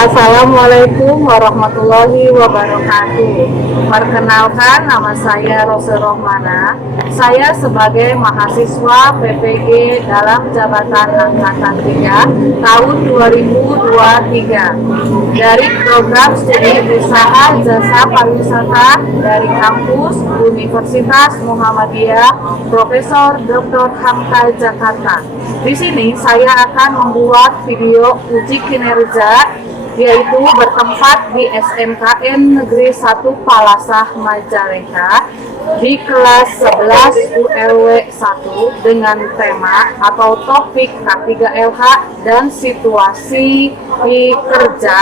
Assalamualaikum warahmatullahi wabarakatuh. Perkenalkan, nama saya Rosul Rohmana. Saya sebagai mahasiswa PPG dalam jabatan Angkatan 3 tahun 2023 dari program studi usaha jasa pariwisata dari kampus Universitas Muhammadiyah Profesor Dr. Hamka Jakarta. Di sini saya akan membuat video uji kinerja yaitu bertempat di SMKN Negeri 1 Palasah Majalengka di kelas 11 ULW 1 dengan tema atau topik K3LH dan situasi di kerja.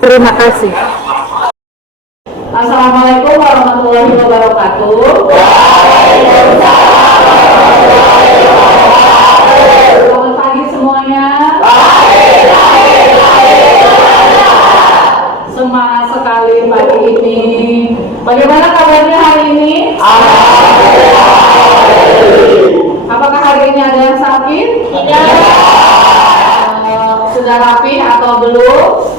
Terima kasih. Assalamualaikum warahmatullahi wabarakatuh. Selamat pagi semuanya. Semangat sekali pagi ini. Bagaimana kabarnya hari ini? Apakah hari ini ada yang sakit? Tidak. Sudah rapi atau belum?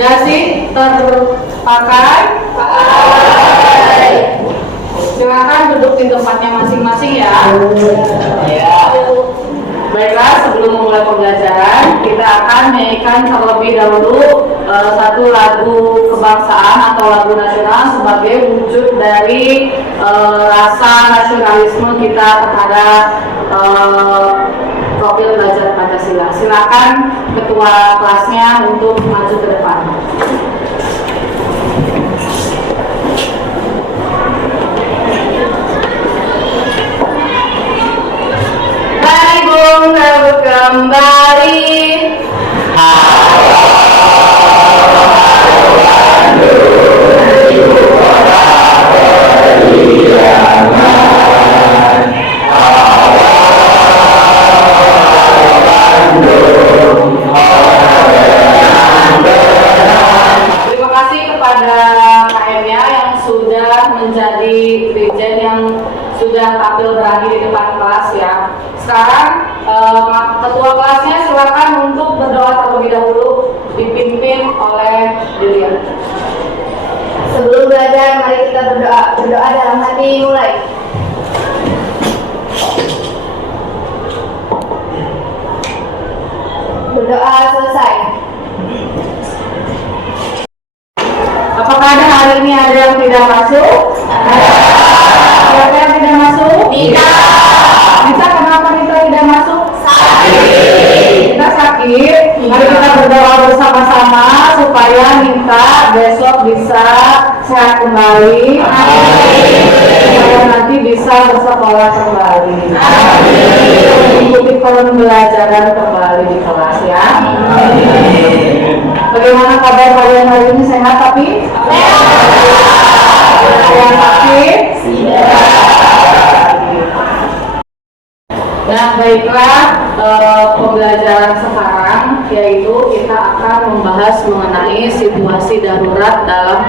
Dasi terpakai? Silakan duduk di tempatnya masing-masing ya. Baiklah, sebelum memulai pembelajaran, kita akan nyanyikan terlebih dahulu satu lagu kebangsaan atau lagu nasional sebagai wujud dari rasa nasionalisme kita terhadap profil belajar Pancasila. Silakan ketua kelasnya untuk maju ke depan. Kembali terima kasih kepada KM-nya yang sudah menjadi dirjen yang sudah tampil berani di depan kelas ya. Sekarang ketua kelasnya silakan untuk berdoa terlebih dahulu dipimpin oleh Julian. Sebelum belajar, mari kita berdoa. Berdoa dalam hati, mulai. Berdoa selesai. Apakah ada hari ini ada yang tidak masuk? Siapa yang tidak masuk? Tidak. Bisa kenapa kita tidak masuk? Sakit. Kita sakit. Mari kita berdoa bersama-sama supaya Nita besok bisa sehat kembali. Supaya nanti bisa bersekolah kembali. Mengikuti pembelajaran kembali di kelas ya. Bagaimana kabar kalian hari ini, sehat tapi? Yang sakit? Nah, baiklah, pembelajaran sekarang yaitu kita akan membahas mengenai situasi darurat dalam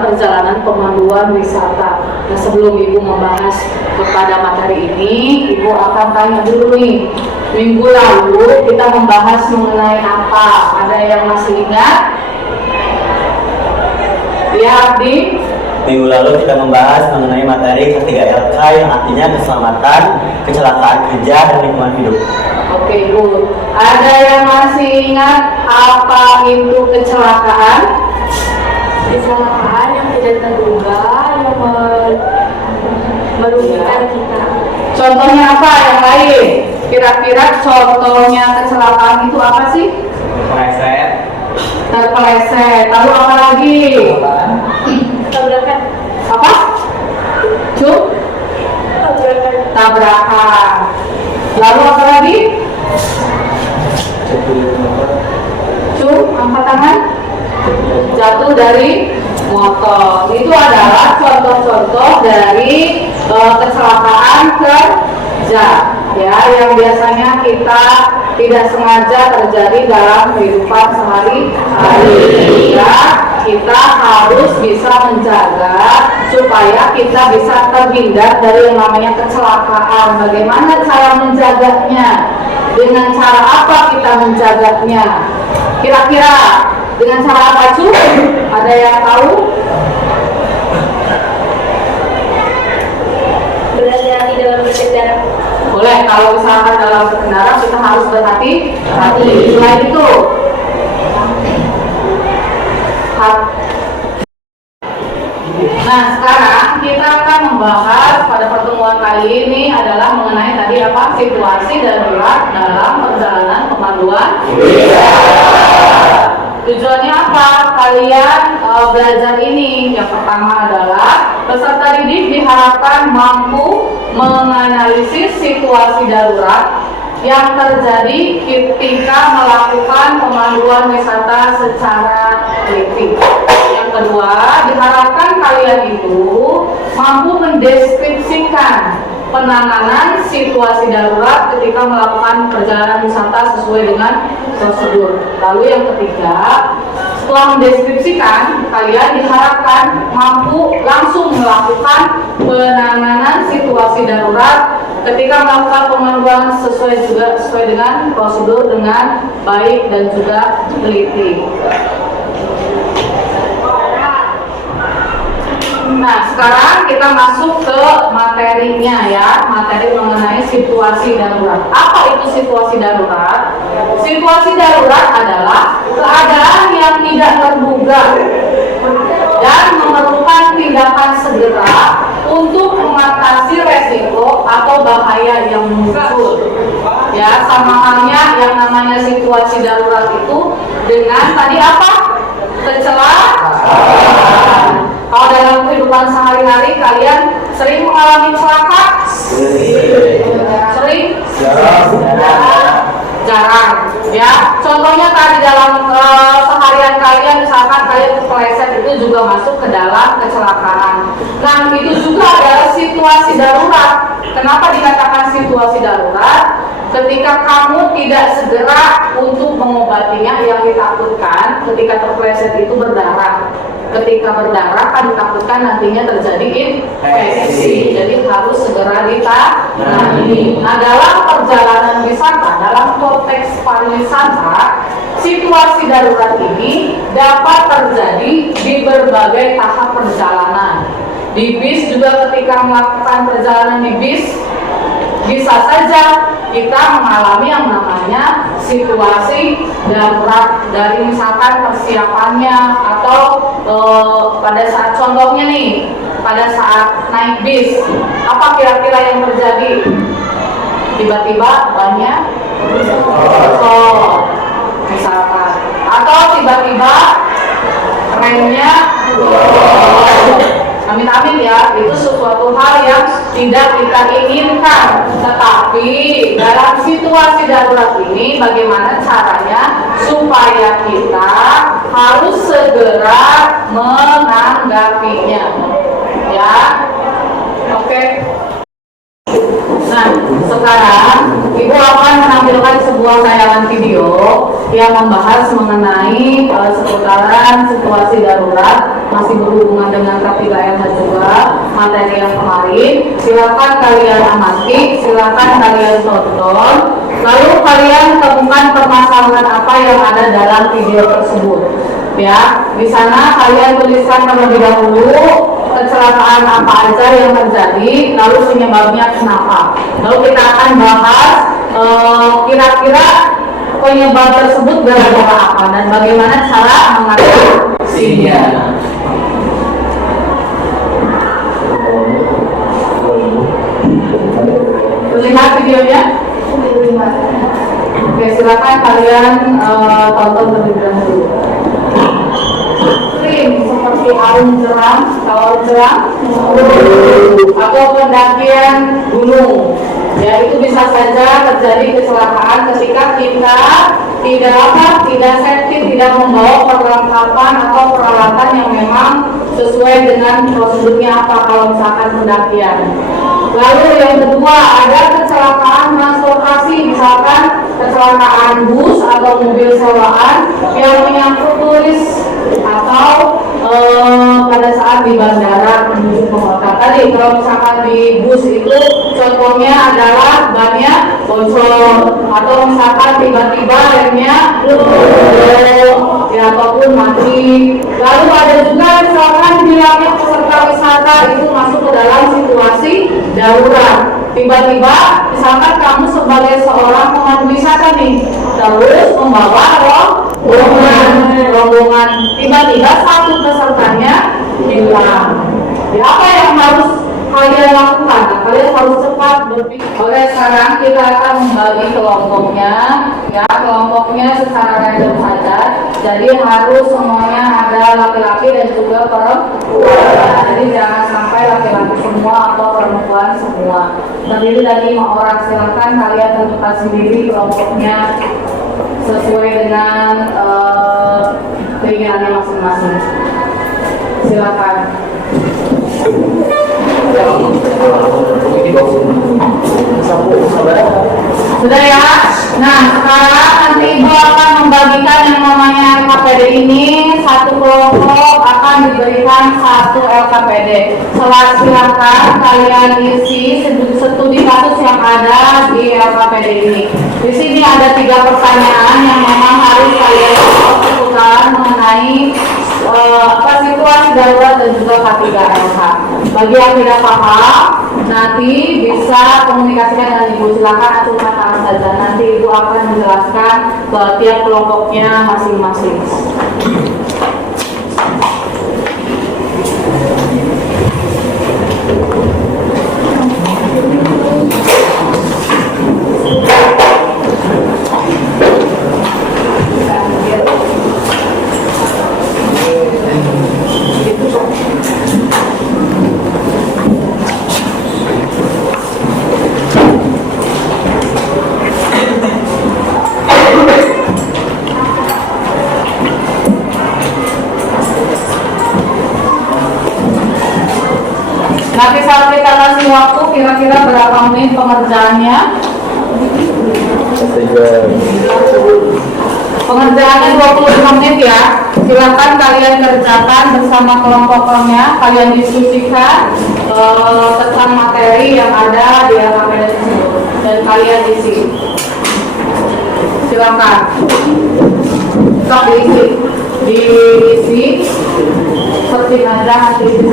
perjalanan pemanduan wisata. Nah, sebelum Ibu membahas kepada materi ini, Ibu akan tanya dulu nih. Minggu lalu kita membahas mengenai apa? Ada yang masih ingat? Ya, Abdi? Minggu lalu kita membahas mengenai materi K3LK yang artinya keselamatan, kecelakaan kerja, dan lingkungan hidup. Oke, Bu. Ada yang masih ingat apa itu kecelakaan? Kecelakaan yang tidak terduga yang merugikan kita. Contohnya apa yang lain? Kira-kira contohnya kecelakaan itu apa sih? Kepleset, Terpeleset. Lalu apa lagi? Tabrakan. Apa? Tabrakan. Lalu apa lagi? Angkat tangan. Jatuh dari motor. Itu adalah contoh-contoh dari kecelakaan kerja ya, yang biasanya kita tidak sengaja terjadi dalam kehidupan sehari-hari. Ya, kita harus bisa menjaga supaya kita bisa terhindar dari yang namanya kecelakaan. Bagaimana cara menjaganya? Dengan cara apa kita menjaganya? Kira-kira dengan cara apa, Cu? Ada yang tahu? Berhati-hati dalam berkendara. Boleh, kalau misalkan dalam berkendara kita harus berhati-hati. Selain itu, nah sekarang kita akan membahas pada pertemuan kali ini adalah mengenai tadi apa? Situasi darurat dalam perjalanan pemanduan. Tujuannya apa? Kalian belajar ini. Yang pertama adalah peserta didik diharapkan mampu menganalisis situasi darurat yang terjadi ketika melakukan pemanduan wisata secara teliti. Yang kedua, diharapkan kalian itu mampu mendeskripsikan penanganan situasi darurat ketika melakukan perjalanan wisata sesuai dengan prosedur. Lalu yang ketiga, setelah mendeskripsikan, kalian diharapkan mampu langsung melakukan penanganan situasi darurat ketika melakukan pemanduan sesuai dengan prosedur dengan baik dan juga teliti. Nah, sekarang kita masuk ke materinya ya, materi mengenai situasi darurat. Apa itu situasi darurat? Situasi darurat adalah keadaan yang tidak terduga dan memerlukan tindakan segera untuk mengatasi resiko atau bahaya yang muncul. Ya, sama halnya yang namanya situasi darurat itu dengan tadi apa? Kecelakaan. Kalau dalam kehidupan sehari-hari kalian sering mengalami celaka? Sering? Jarang. Ya, contohnya tadi dalam seharian kalian misalkan kalian kepleset itu juga masuk ke dalam kecelakaan. Nah, itu juga adalah situasi darurat. Kenapa dikatakan situasi darurat? Ketika kamu tidak segera untuk mengobatinya, yang ditakutkan ketika terpleset itu berdarah. Ketika berdarah kan ditakutkan nantinya terjadi infeksi, jadi harus segera ditangani. Nah, dalam perjalanan wisata, dalam konteks pariwisata, situasi darurat ini dapat terjadi di berbagai tahap perjalanan. Di bis juga ketika melakukan perjalanan di bis, bisa saja kita mengalami yang namanya situasi darurat dari misalkan persiapannya atau pada saat contohnya nih, pada saat naik bis, apa kira-kira yang terjadi? Tiba-tiba bannya misalkan, atau tiba-tiba remnya amin-amin ya, itu sesuatu hal yang tidak kita inginkan. Tetapi dalam situasi darurat ini bagaimana caranya supaya kita harus segera menanggapinya, ya. Oke. Nah, sekarang Ibu akan menampilkan sebuah tayangan video yang membahas mengenai seputaran situasi darurat, masih berhubungan dengan K3LH juga, materi yang kemarin. Silakan kalian amati, silakan kalian tonton, lalu kalian temukan permasalahan apa yang ada dalam video tersebut. Ya, di sana kalian tuliskan terlebih dahulu kecelakaan apa aja yang terjadi, lalu penyebabnya kenapa. Lalu kita akan bahas kira-kira penyebab tersebut gara-gara apa dan bagaimana cara mengatasinya. Lihat videonya. Oke, silakan kalian tonton terlebih dahulu. Seperti arung jeram, kalau jeram atau pendakian gunung, ya itu bisa saja terjadi kecelakaan ketika kita tidak safety, tidak membawa perlengkapan atau peralatan yang memang sesuai dengan prosedurnya apa kalau misalkan pendakian. Lalu yang kedua, ada kecelakaan transportasi, misalkan kecelakaan bus atau mobil sewaan yang menyangkut turis atau pada saat di bandara menuju ke hotel. Tadi kalau misalkan di bus itu contohnya adalah bannya bocor atau misalkan tiba-tiba remnya ya ataupun mati. Lalu ada juga misalkan bilangnya peserta wisata itu masuk ke dalam situasi darurat. Tiba-tiba misalkan kamu sebagai seorang pemandu wisata nih, terus membawa rombongan, tiba-tiba satu pesertanya hilang. Ya, apa yang harus kalian lakukan? Nah, kalian harus cepat berpikir. Oke, sekarang kita akan membagi kelompoknya, ya kelompoknya secara random saja. Jadi harus semuanya ada laki-laki dan juga perempuan. Jadi jangan sampai laki-laki semua atau perempuan semua. Terdiri dari 5 orang. Silakan kalian tentukan sendiri kelompoknya sesuai dengan keinginannya masing-masing. Silakan. Sudah ya? Nah, sekarang nanti Ibu akan membagikan yang namanya LKPD ini. Satu kelompok akan diberikan 1 LKPD. Silakan kalian isi studi kasus yang ada di LKPD ini. Di sini ada 3 pertanyaan yang memang harus kalian lakukan mengenai situasi darurat dan juga K3LH. Bagi yang tidak paham, nanti bisa komunikasikan dengan Ibu. Silakan acungkan tangan saja. Nanti Ibu akan menjelaskan tiap kelompoknya masing-masing. Nanti saat kita kasih waktu kira-kira berapa menit pengerjaannya? Pengerjaannya 25 menit ya. Silakan kalian kerjakan bersama kelompoknya. Kalian diskusikan tentang materi yang ada di LKPD tersebut dan kalian isi. Silakan. Sok diisi seperti aja nanti bisa.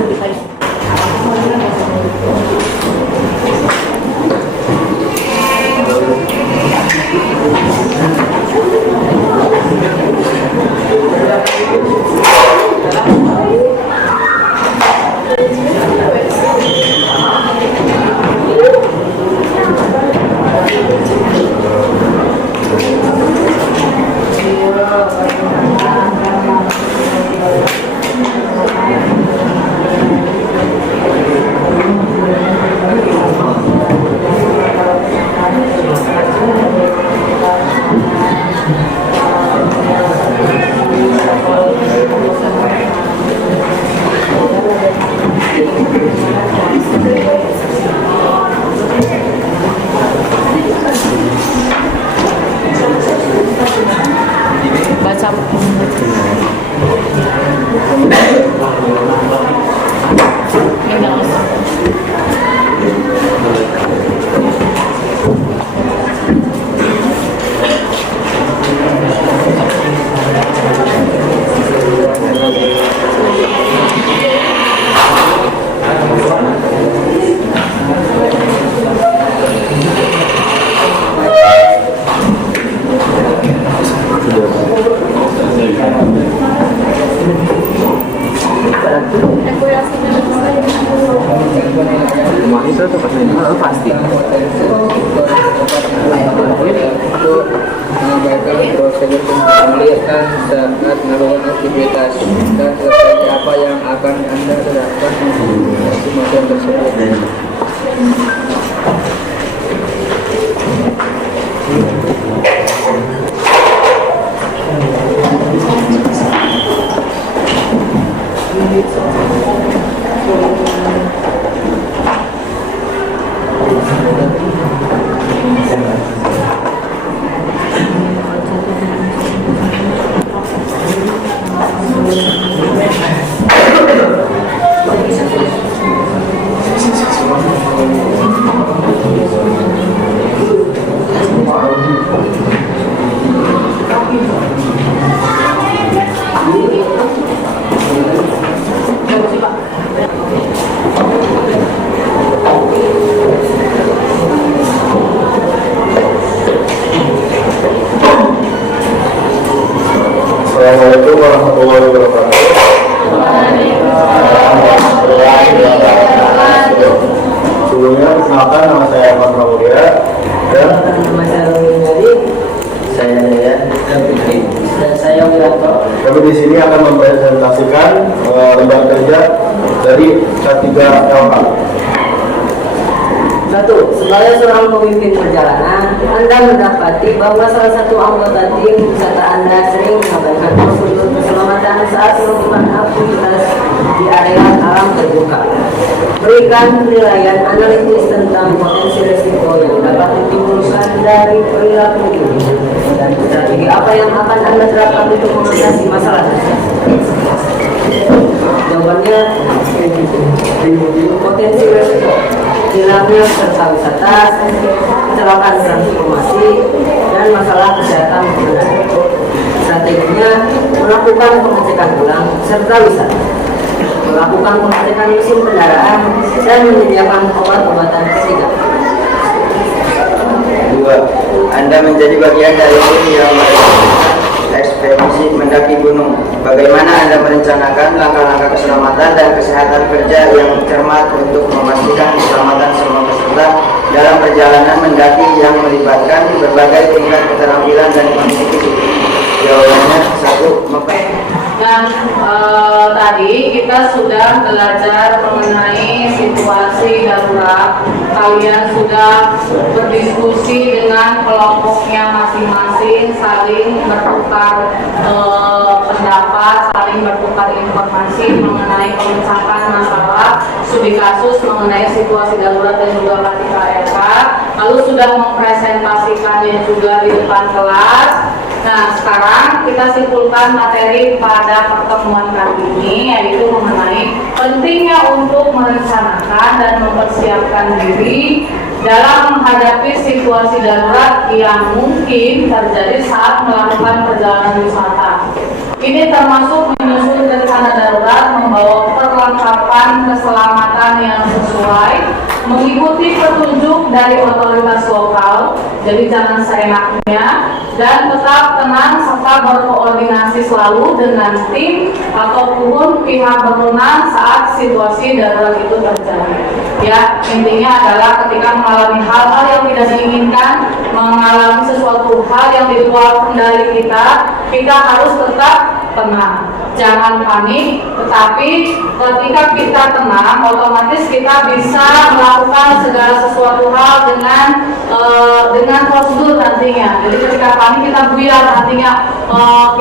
Pasti itu mengabaikan prosedur penelitian saat melakukan aktivitas dan seperti apa yang akan Anda terapkan di semacam tersebut. nama saya Romi Jadi, Saya Daya. dan saya Wiranto. Kami di sini akan mempresentasikan lembar kerja dari K3 LH. Satu, sebagai seorang pemimpin perjalanan, Anda mendapati bahwa salah satu anggota tim wisata Anda sering mengabaikan prosedur keselamatan saat melakukan aktivitas di area alam terbuka. Berikan penilaian analitis tentang potensi risiko yang dapat ditimbulkan dari perilaku ini dan strategi apa yang akan Anda terapkan untuk mengatasi masalah tersebut. Jawabannya, potensi risiko hilangnya peserta wisata, kecelakaan transportasi, dan masalah kesehatan pengendara. Strateginya melakukan pengecekan ulang serta wisata, melakukan pengecekan mesin kendaraan, dan menyediakan obat-obatan ketiga. 2. Anda menjadi bagian dari tim yang melakukan ekspedisi mendaki gunung. Bagaimana Anda merencanakan langkah-langkah keselamatan dan kesehatan kerja yang cermat untuk memastikan keselamatan semua peserta dalam perjalanan mendaki yang melibatkan berbagai tingkat keterampilan dan kondisi fisik? Jawabannya 1. Dan tadi kita sudah belajar mengenai situasi darurat. Kalian sudah berdiskusi dengan kelompoknya masing-masing, saling bertukar pendapat, saling bertukar informasi mengenai pemecahan masalah studi kasus mengenai situasi darurat dan juga K3LH. Lalu sudah mempresentasikannya juga di depan kelas. Nah, sekarang kita simpulkan materi pada pertemuan kali ini, yaitu mengenai pentingnya untuk merencanakan dan mempersiapkan diri dalam menghadapi situasi darurat yang mungkin terjadi saat melakukan perjalanan wisata. Ini termasuk menyusun rencana darurat, membawa perlengkapan keselamatan yang sesuai, mengikuti petunjuk dari otoritas lokal, jadi jangan seenaknya, dan tetap tenang serta berkoordinasi selalu dengan tim ataupun pihak berwenang saat situasi darurat itu terjadi. Ya, intinya adalah ketika mengalami hal-hal yang tidak diinginkan, mengalami sesuatu hal yang di luar kendali kita harus tetap tenang. Jangan panik, tetapi ketika kita tenang, otomatis kita bisa melakukan segala sesuatu hal dengan prosedur nantinya. Jadi ketika panik kita buyar, nantinya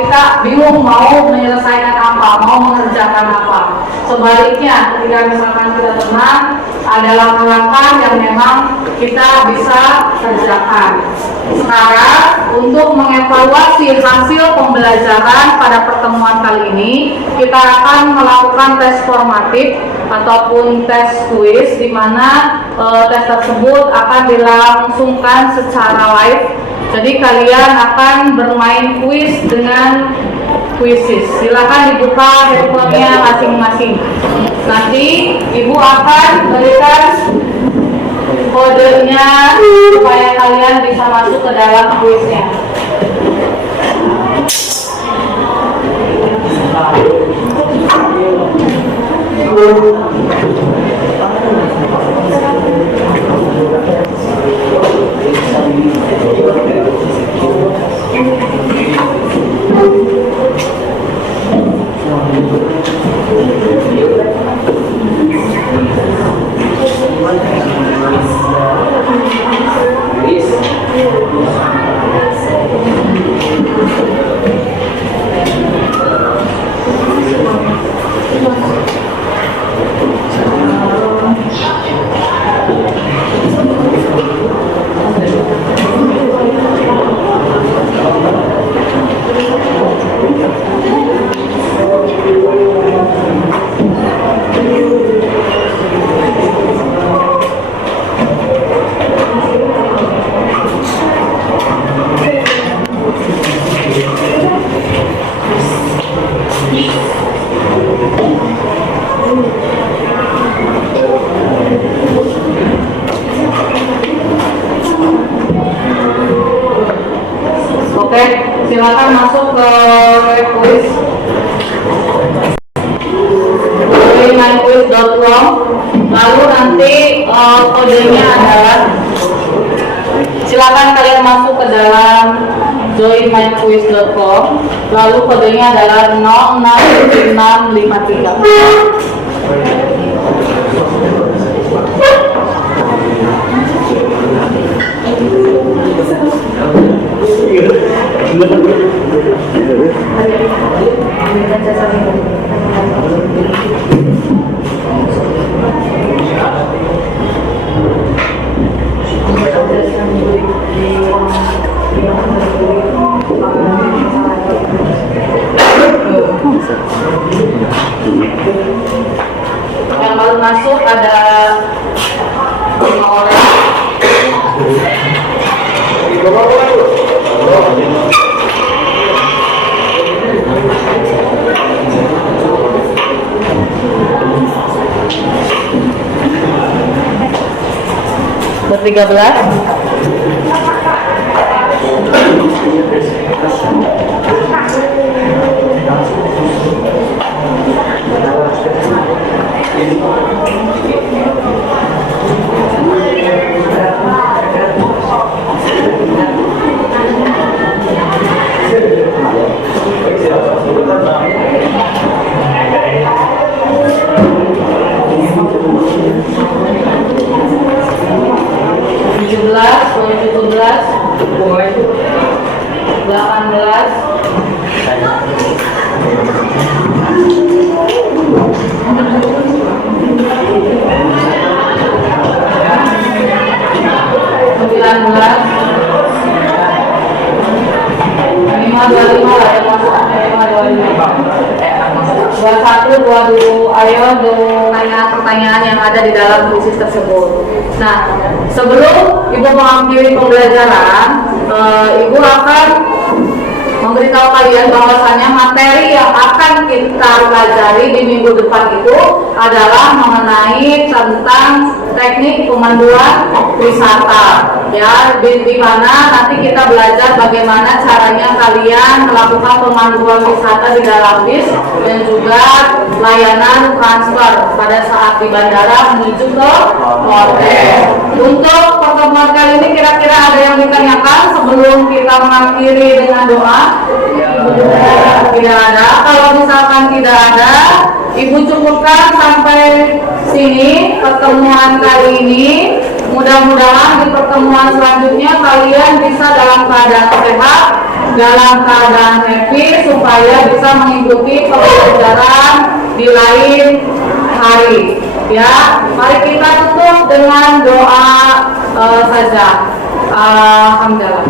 kita bingung mau menyelesaikan apa, mau mengerjakan apa. Sebaliknya, ketika misalkan kita tenang, ada langkah-langkah yang memang kita bisa kerjakan. Sekarang untuk mengevaluasi hasil pembelajaran pada pertemuan kali ini, kita akan melakukan tes formatif ataupun tes kuis, di mana tes tersebut akan dilangsungkan secara live. Jadi kalian akan bermain kuis dengan kuisis. Silakan dibuka handphonenya masing-masing. Nanti ibu akan berikan kodenya supaya kalian bisa masuk ke dalam kuisnya. Oke, silakan masuk ke kuis. Quiz.com. Lalu nanti kodenya adalah, silakan kalian masuk ke dalam joinmyquiz.com, lalu kodenya adalah 065653. Yang baru masuk ada 5 orang. Ber-13. Ayo pertanyaan yang ada di dalam kuisis tersebut. Nah, sebelum Ibu mengakhiri pembelajaran, Ibu akan memberitahu kalian bahwasannya materi yang akan kita pelajari di minggu depan itu adalah mengenai tentang teknik pemanduan wisata. Ya, di mana nanti kita belajar bagaimana caranya kalian melakukan pemanduan wisata di dalam bis dan juga layanan transfer pada saat di bandara menuju ke hotel. Untuk pertemuan kali ini kira-kira ada yang ditanyakan sebelum kita mengakhiri dengan doa? Tidak ada. Kalau misalkan tidak ada, Ibu cukupkan sampai sini pertemuan kali ini. Mudah-mudahan di pertemuan selanjutnya kalian bisa dalam keadaan sehat, dalam keadaan happy, supaya bisa mengikuti pembelajaran di lain hari. Ya, mari kita tutup dengan doa saja. Alhamdulillah.